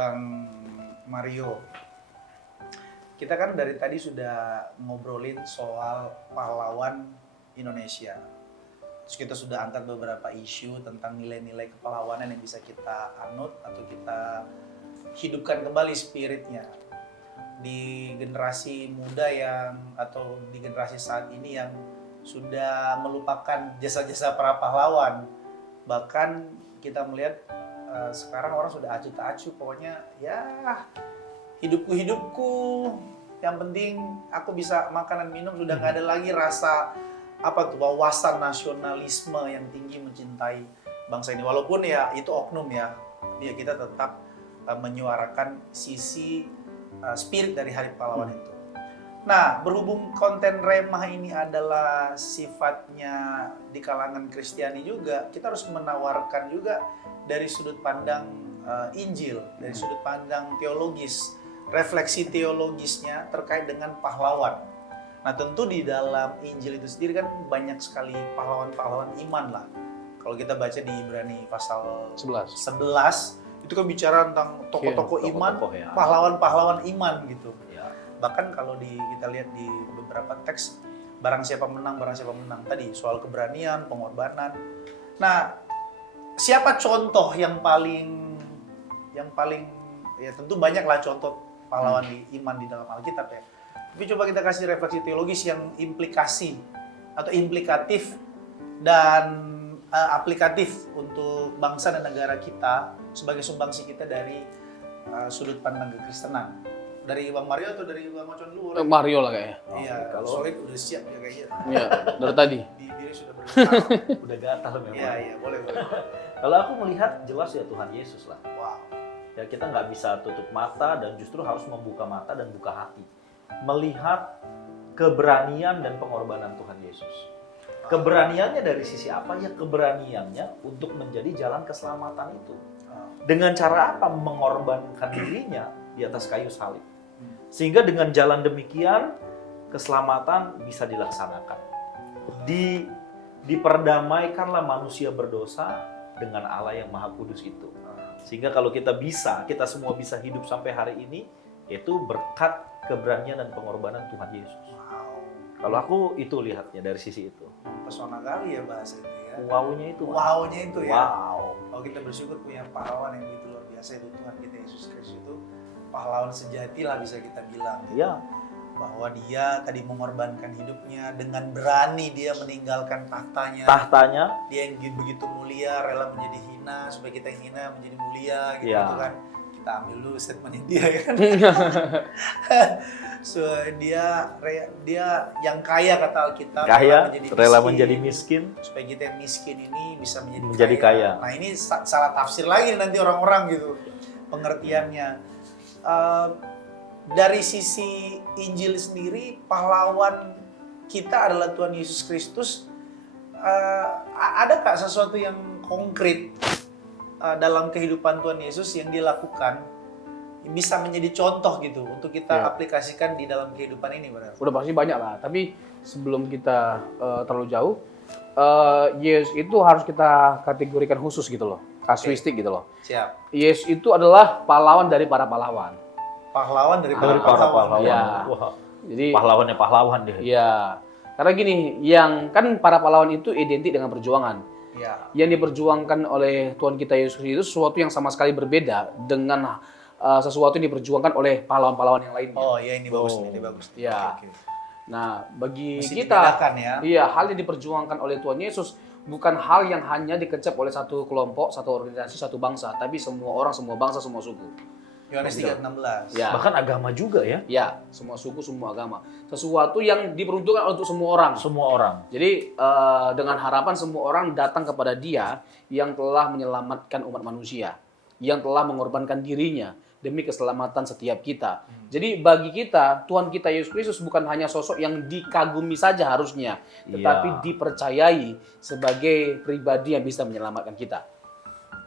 Bang Mario. Kita kan dari tadi sudah ngobrolin soal pahlawan Indonesia. Terus kita sudah angkat beberapa isu tentang nilai-nilai kepahlawanan yang bisa kita anut atau kita hidupkan kembali spiritnya di generasi muda atau di generasi saat ini yang sudah melupakan jasa-jasa para pahlawan. Bahkan kita melihat sekarang orang sudah acuh tak acuh, pokoknya ya hidupku, yang penting aku bisa makan dan minum, sudah nggak ada lagi rasa wawasan nasionalisme yang tinggi mencintai bangsa ini. Walaupun ya itu oknum ya kita tetap menyuarakan sisi spirit dari Hari Pahlawan itu. Nah, berhubung konten remah ini adalah sifatnya di kalangan Kristiani juga, kita harus menawarkan juga dari sudut pandang Injil, dari sudut pandang teologis, refleksi teologisnya terkait dengan pahlawan. Nah, tentu di dalam Injil itu sendiri kan banyak sekali pahlawan-pahlawan iman lah. Kalau kita baca di Ibrani pasal 11 itu kan bicara tentang tokoh-tokoh iman, ya. Pahlawan-pahlawan iman gitu. Ya. Bahkan kalau kita lihat di beberapa teks, barang siapa menang. Tadi soal keberanian, pengorbanan. Nah, siapa contoh yang paling ya tentu banyaklah contoh pahlawan iman di dalam Alkitab ya. Tapi coba kita kasih refleksi teologis yang implikasi atau implikatif dan aplikatif untuk bangsa dan negara kita sebagai sumbangsi kita dari sudut pandang kekristenan. Dari Bang Mario atau dari Bang Ocon dulu? Mario lah kayaknya. Iya, kalau solid udah siap ya kayaknya. Iya, dari tadi. Bibirnya sudah bergetar. Udah gatal memang. Iya, boleh. Kalau aku melihat jelas ya Tuhan Yesus lah. Wow. Ya kita nggak bisa tutup mata dan justru harus membuka mata dan buka hati. Melihat keberanian dan pengorbanan Tuhan Yesus. Keberaniannya dari sisi apa? Ya keberaniannya untuk menjadi jalan keselamatan itu. Dengan cara apa? Mengorbankan dirinya di atas kayu salib. Sehingga dengan jalan demikian, keselamatan bisa dilaksanakan. Diperdamaikanlah manusia berdosa dengan Allah yang Maha Kudus itu. Sehingga kalau kita semua bisa hidup sampai hari ini, itu berkat keberanian dan pengorbanan Tuhan Yesus. Wow. Kalau aku itu lihatnya dari sisi itu. Pesona kali ya bahasa itu ya. Wow-nya itu. Wow-nya itu ya. Wow. Kalau kita bersyukur punya pahlawan yang begitu luar biasa, itu Tuhan kita Yesus Kristus itu pahlawan sejati lah bisa kita bilang. Gitu. Ya. Bahwa dia tadi mengorbankan hidupnya, dengan berani dia meninggalkan tahtanya. Dia yang begitu mulia, rela menjadi hina supaya kita yang hina menjadi mulia gitu, ya. Gitu kan. Kita ambil dulu statementnya dia ya kan. So, dia yang kaya kata Alkitab, rela menjadi miskin supaya kita yang miskin ini bisa menjadi kaya. Nah, ini salah tafsir lagi nanti orang-orang gitu pengertiannya. Dari sisi Injil sendiri, pahlawan kita adalah Tuhan Yesus Kristus. Adakah sesuatu yang konkret dalam kehidupan Tuhan Yesus yang dia lakukan bisa menjadi contoh gitu untuk kita aplikasikan di dalam kehidupan ini, benar? Udah pasti banyak lah, tapi sebelum kita terlalu jauh, Yesus itu harus kita kategorikan khusus gitu loh, kasuistik gitu loh. Siap. Yesus itu adalah pahlawan dari para pahlawan. Pahlawan dari para pahlawan. Ya. Wah. Jadi pahlawannya pahlawan deh. Iya. Karena gini, yang kan para pahlawan itu identik dengan perjuangan. Ya. Yang diperjuangkan oleh Tuhan kita Yesus itu sesuatu yang sama sekali berbeda dengan sesuatu yang diperjuangkan oleh pahlawan-pahlawan yang lainnya. Oh iya, ini bagus nih, ini bagus. Ya. Okay. Nah, bagi mesti kita, ya? Iya, hal yang diperjuangkan oleh Tuhan Yesus bukan hal yang hanya dikecap oleh satu kelompok, satu organisasi, satu bangsa, tapi semua orang, semua bangsa, semua suku. Yohanes 3:16. Ya. Bahkan agama juga ya? Ya, semua suku, semua agama. Sesuatu yang diperuntukkan untuk semua orang. Semua orang. Jadi dengan harapan semua orang datang kepada Dia yang telah menyelamatkan umat manusia, yang telah mengorbankan dirinya demi keselamatan setiap kita. Jadi bagi kita, Tuhan kita Yesus Kristus bukan hanya sosok yang dikagumi saja harusnya, tetapi dipercayai sebagai pribadi yang bisa menyelamatkan kita.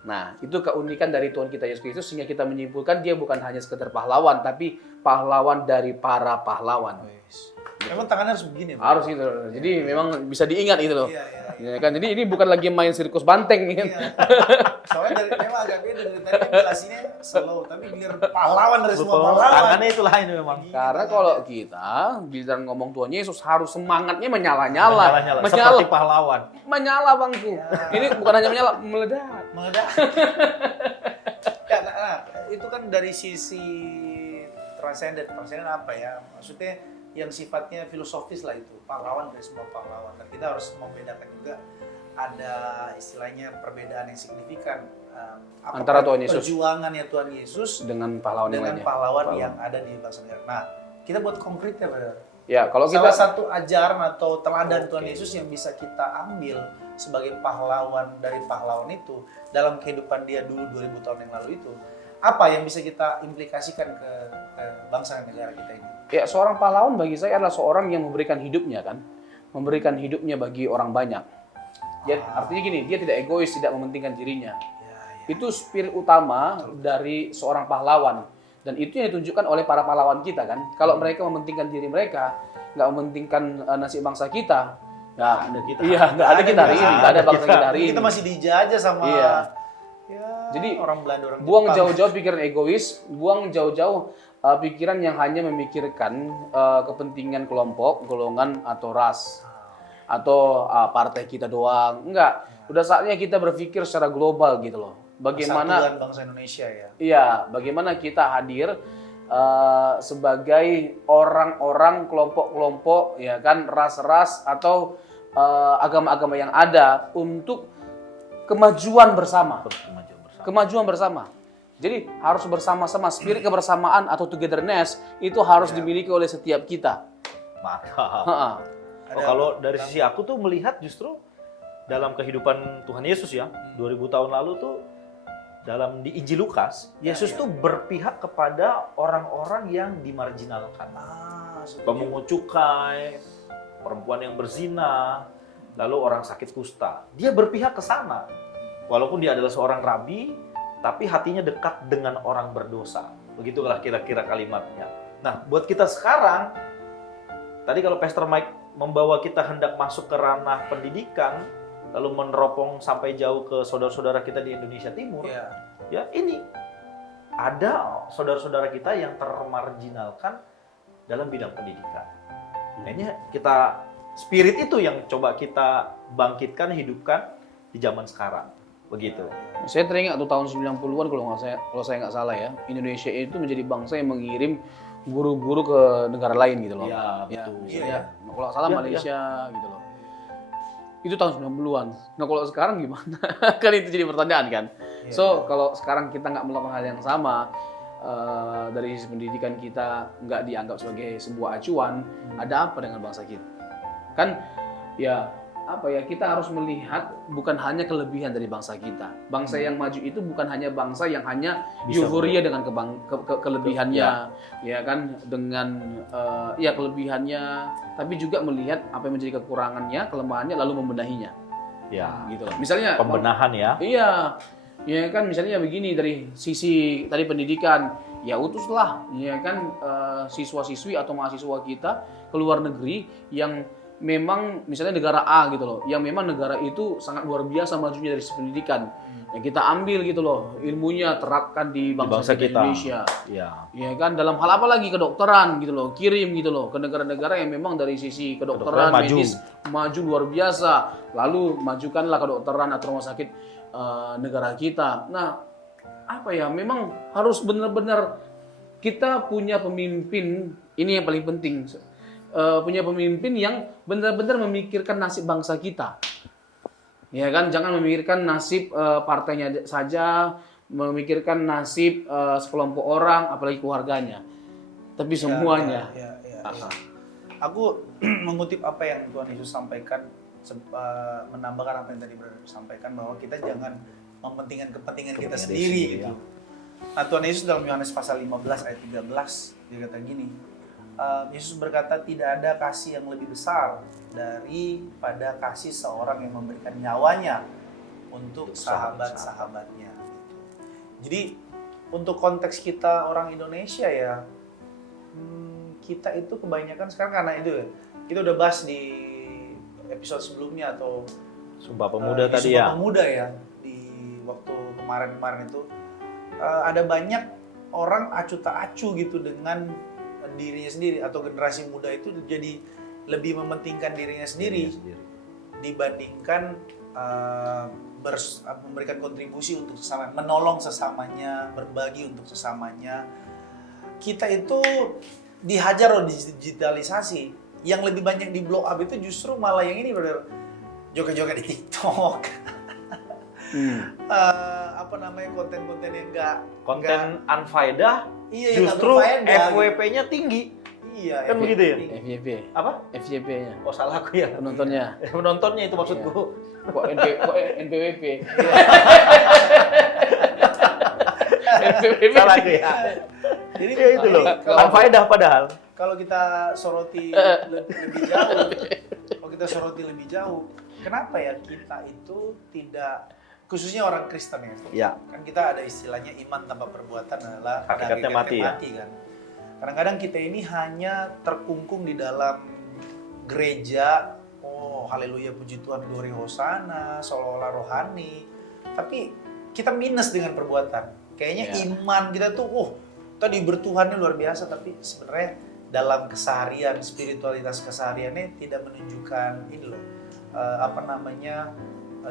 Nah, itu keunikan dari Tuhan kita Yesus Kristus, sehingga kita menyimpulkan dia bukan hanya sekedar pahlawan, tapi pahlawan dari para pahlawan. Memang tangannya harus begini. Harus gitu. Jadi memang bisa diingat itu loh. Iya, iya. Ya kan, jadi ini bukan lagi main sirkus banteng nih kan. Iya. Soalnya memang agak beda dari tadi jelasinnya slow, tapi biar pahlawan dari semua Betul, pahlawan. tangannya itulah ini memang. Karena kalau kita bicara ngomong Tuhan Yesus harus semangatnya menyala-nyala. Menyala-nyala, seperti pahlawan. Menyala bangku. Ya. Ini bukan hanya menyala, meledak. Meledak. Ya, nah, itu kan dari sisi transenden apa ya? Maksudnya yang sifatnya filosofis lah itu, pahlawan dari semua pahlawan. Dan kita harus membedakan juga ada istilahnya perbedaan yang signifikan Antara Tuhan Yesus perjuangannya Tuhan Yesus dengan pahlawan yang dengan lainnya. pahlawan yang ada di bangsa negara. Nah, kita buat konkretnya, brother. Ya, kalau kita Salah satu ajaran atau teladan Oke. Tuhan Yesus yang bisa kita ambil sebagai pahlawan dari pahlawan itu dalam kehidupan dia dulu 2000 tahun yang lalu itu, apa yang bisa kita implikasikan ke bangsa dan negara kita ini? ya, seorang pahlawan bagi saya adalah seorang yang memberikan hidupnya kan. Memberikan hidupnya bagi orang banyak. Ya, artinya gini, dia tidak egois, tidak mementingkan dirinya. Ya, ya. Itu spirit utama dari seorang pahlawan. Dan itu yang ditunjukkan oleh para pahlawan kita kan. Kalau mereka mementingkan diri mereka, nggak mementingkan nasib bangsa kita, ya, nggak ada kita hari ini, nggak ada bangsa kita hari ini. Kita masih dijajah sama Iya. ya, Jadi, orang Belanda, orang buang Jepang. jauh-jauh pikiran egois, buang jauh-jauh pikiran yang hanya memikirkan kepentingan kelompok, golongan atau ras atau partai kita doang. Enggak. Udah saatnya kita berpikir secara global gitu loh. Bagaimana Persatuan bangsa Indonesia ya. iya, bagaimana kita hadir sebagai orang-orang, kelompok-kelompok, ya kan, ras-ras atau agama-agama yang ada untuk kemajuan bersama. Kemajuan bersama. Kemajuan bersama. Jadi harus bersama-sama, spirit kebersamaan atau togetherness itu harus dimiliki oleh setiap kita. Mantap. Ha-ha. Oh, kalau dari sisi aku tuh melihat justru dalam kehidupan Tuhan Yesus ya, 2000 tahun lalu tuh dalam di Injil Lukas, Yesus tuh berpihak kepada orang-orang yang dimarginalkan. Setuju. Pemungut cukai, perempuan yang berzina, lalu orang sakit kusta. Dia berpihak ke sana. Walaupun dia adalah seorang rabi, tapi hatinya dekat dengan orang berdosa. Begitulah kira-kira kalimatnya. Nah, buat kita sekarang, tadi kalau Pastor Mike membawa kita hendak masuk ke ranah pendidikan, lalu meneropong sampai jauh ke saudara-saudara kita di Indonesia Timur, Iya. ya ini ada saudara-saudara kita yang termarginalkan dalam bidang pendidikan. Nah, ini kita spirit itu yang coba kita bangkitkan, hidupkan di zaman sekarang. Begitu. Saya teringat tuh tahun 90-an kalau saya nggak salah ya, Indonesia itu menjadi bangsa yang mengirim guru-guru ke negara lain gitu loh. Iya, Ya, betul. misalnya, kalau nggak salah Iya, Malaysia gitu loh. Itu tahun 90-an. Nah, kalau sekarang gimana? Kan itu jadi pertanyaan kan. So, kalau sekarang kita nggak melakukan hal yang sama, dari sisi pendidikan kita nggak dianggap sebagai sebuah acuan, ada apa dengan bangsa kita? Kan ya apa ya, kita harus melihat bukan hanya kelebihan dari bangsa kita. Bangsa yang maju itu bukan hanya bangsa yang hanya Bisa euforia dengan kelebihannya, ya kan, dengan ya kelebihannya, tapi juga melihat apa yang menjadi kekurangannya, kelemahannya, lalu membenahinya, Ya, gitu loh. Misalnya pembenahan ya. iya, ya kan, misalnya begini, dari sisi tadi pendidikan, ya utuslah, ya kan, siswa-siswi atau mahasiswa kita ke luar negeri yang memang misalnya negara A gitu loh, yang memang negara itu sangat luar biasa majunya dari sisi pendidikan. Yang kita ambil gitu loh, ilmunya terapkan di bangsa kita Indonesia. Ya. Ya kan, dalam hal apa lagi, kedokteran gitu loh, kirim gitu loh ke negara-negara yang memang dari sisi kedokteran Kedokteran maju. medis maju luar biasa. Lalu majukanlah kedokteran atau rumah sakit negara kita. Nah, apa ya, memang harus benar-benar kita punya pemimpin, ini yang paling penting. Punya pemimpin yang benar-benar memikirkan nasib bangsa kita. Ya kan, jangan memikirkan nasib partainya saja, memikirkan nasib sekelompok orang, apalagi keluarganya. Tapi semuanya. Ya. Aku mengutip apa yang Tuhan Yesus sampaikan, menambahkan apa yang tadi Brother sampaikan, bahwa kita jangan mementingkan kepentingan kita sendiri gitu. Nah, Tuhan Yesus dalam Yohanes pasal 15 ayat 13 dia kata gini, Yesus berkata, tidak ada kasih yang lebih besar daripada kasih seorang yang memberikan nyawanya untuk sahabat-sahabatnya. Jadi untuk konteks kita orang Indonesia ya, kita itu kebanyakan sekarang karena itu ya, kita udah bahas di episode sebelumnya atau Sumpah Pemuda di tadi Sumpah ya. Pemuda ya, di waktu kemarin-kemarin itu ada banyak orang acu tak acu gitu dengan dirinya sendiri, atau generasi muda itu jadi lebih mementingkan dirinya sendiri dibandingkan memberikan kontribusi untuk sesama, menolong sesamanya, berbagi untuk sesamanya. Kita itu dihajar oleh digitalisasi. Yang lebih banyak di blow up itu justru malah yang ini, brother. Joget-joget di TikTok. Apa namanya, konten-konten yang Konten unfaedah, iya, yang justru nggak berfaedah, FWP-nya tinggi. Iya, Kan begitu ya? FYP. Apa? FYP-nya. Oh salah aku ya. Penontonnya. Penontonnya itu maksudku. Kok NPWP? Salah aku ya. Jadi Ya itu loh. kalau- Unfaedah padahal. Kalau kita soroti lebih jauh, kenapa ya kita itu tidak, khususnya orang Kristen ya, Ya. kan kita ada istilahnya iman tanpa perbuatan adalah Hakikatnya mati ya. kan. Kadang-kadang kita ini hanya terkungkung di dalam gereja, oh haleluya puji Tuhan, glory hosana, seolah-olah rohani, tapi kita minus dengan perbuatan. Kayaknya Ya. iman kita tuh, tadi bertuhannya luar biasa, tapi sebenarnya dalam keseharian, spiritualitas kesehariannya tidak menunjukkan ini loh,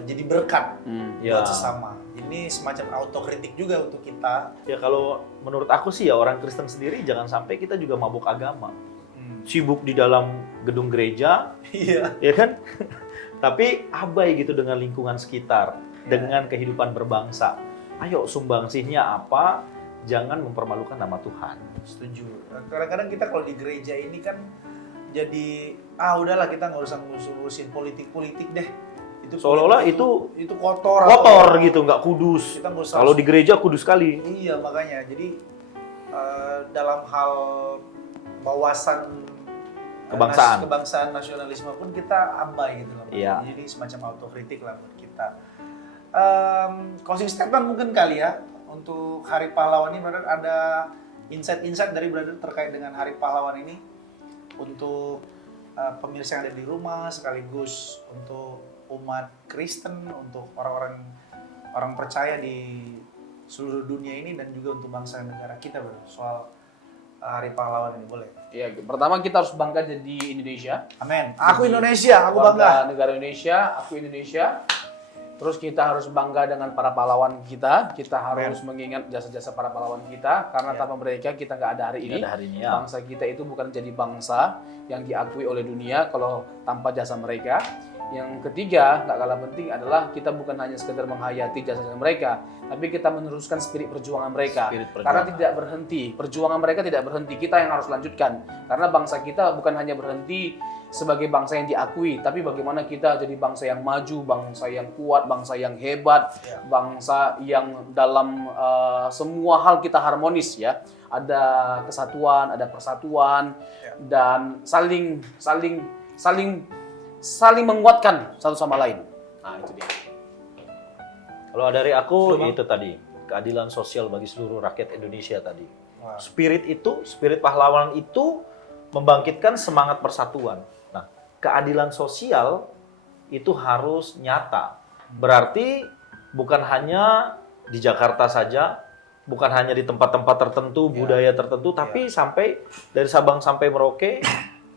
jadi berkat Ya. buat sesama. Ini semacam autokritik juga untuk kita. Ya kalau menurut aku sih ya, orang Kristen sendiri jangan sampai kita juga mabuk agama. Sibuk di dalam gedung gereja, Iya. ya kan? Tapi abai gitu dengan lingkungan sekitar, Ya. dengan kehidupan berbangsa. Ayo sumbangsihnya apa? Jangan mempermalukan nama Tuhan. Setuju. Kadang-kadang kita kalau di gereja ini kan jadi udahlah kita nggak usah ngurusin politik deh. Itu Seolah-olah politik itu kotor. kotor atau- gitu, nggak kudus. Kita nggak usah. Kalau di gereja kudus sekali. Iya, makanya. Jadi dalam hal wawasan Kebangsaan. nasionalisme pun kita abai gitu loh. Iya. Jadi semacam autokritik lah buat kita. Closing statement mungkin kali ya untuk Hari Pahlawan ini, brother, ada insight dari brother terkait dengan Hari Pahlawan ini untuk pemirsa yang ada di rumah, sekaligus untuk umat Kristen, untuk orang percaya di seluruh dunia ini, dan juga untuk bangsa dan negara kita, brother, soal Hari Pahlawan ini, boleh? Ya, pertama kita harus bangga jadi Indonesia. Amin. Aku Indonesia, aku bangga. Negara Indonesia, aku Indonesia. Terus kita harus bangga dengan para pahlawan kita. Kita harus mengingat jasa-jasa para pahlawan kita, karena tanpa mereka kita nggak ada hari ini. Nggak ada hari ini, ya. Bangsa kita itu bukan jadi bangsa yang diakui oleh dunia kalau tanpa jasa mereka. Yang ketiga, nggak kalah penting adalah kita bukan hanya sekedar menghayati jasa-jasa mereka, tapi kita meneruskan spirit perjuangan mereka. Karena tidak berhenti, perjuangan mereka tidak berhenti, kita yang harus lanjutkan. Karena bangsa kita bukan hanya berhenti sebagai bangsa yang diakui, tapi bagaimana kita jadi bangsa yang maju, bangsa yang kuat, bangsa yang hebat, bangsa yang dalam semua hal kita harmonis ya. Ada kesatuan, ada persatuan, dan saling menguatkan satu sama lain. Nah, itu dia. Kalau dari aku itu tadi, keadilan sosial bagi seluruh rakyat Indonesia tadi. Wow. Spirit pahlawan itu membangkitkan semangat persatuan. Nah, keadilan sosial itu harus nyata. Berarti bukan hanya di Jakarta saja, bukan hanya di tempat-tempat tertentu, budaya tertentu, tapi sampai dari Sabang sampai Merauke,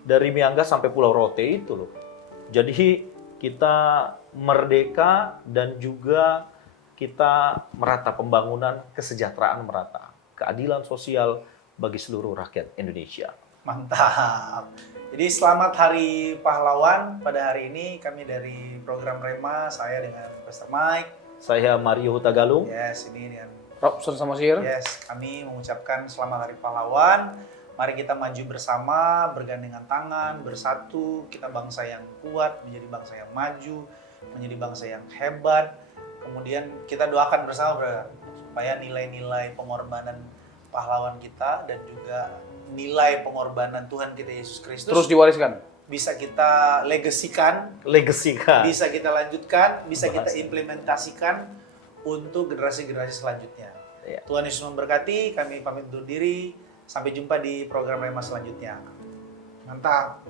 dari Miangas sampai Pulau Rote itu loh. Jadi kita merdeka dan juga kita merata pembangunan, kesejahteraan merata, keadilan sosial bagi seluruh rakyat Indonesia. Mantap. Jadi selamat Hari Pahlawan pada hari ini. Kami dari program Rema, saya dengan Pastor Mike. Saya Mario Hutagalung. Yes, ini dengan Robson Samosir. Yes, kami mengucapkan selamat Hari Pahlawan. Mari kita maju bersama, bergandengan tangan, bersatu. Kita bangsa yang kuat, menjadi bangsa yang maju, menjadi bangsa yang hebat. Kemudian kita doakan bersama, brother, supaya nilai-nilai pengorbanan pahlawan kita dan juga nilai pengorbanan Tuhan kita Yesus Kristus Terus diwariskan. bisa kita legasikan, Legacy Kak. bisa kita lanjutkan, bisa kita implementasikan untuk generasi-generasi selanjutnya. Ya. Tuhan Yesus memberkati, kami pamit undur diri. Sampai jumpa di program Rema selanjutnya. Mantap.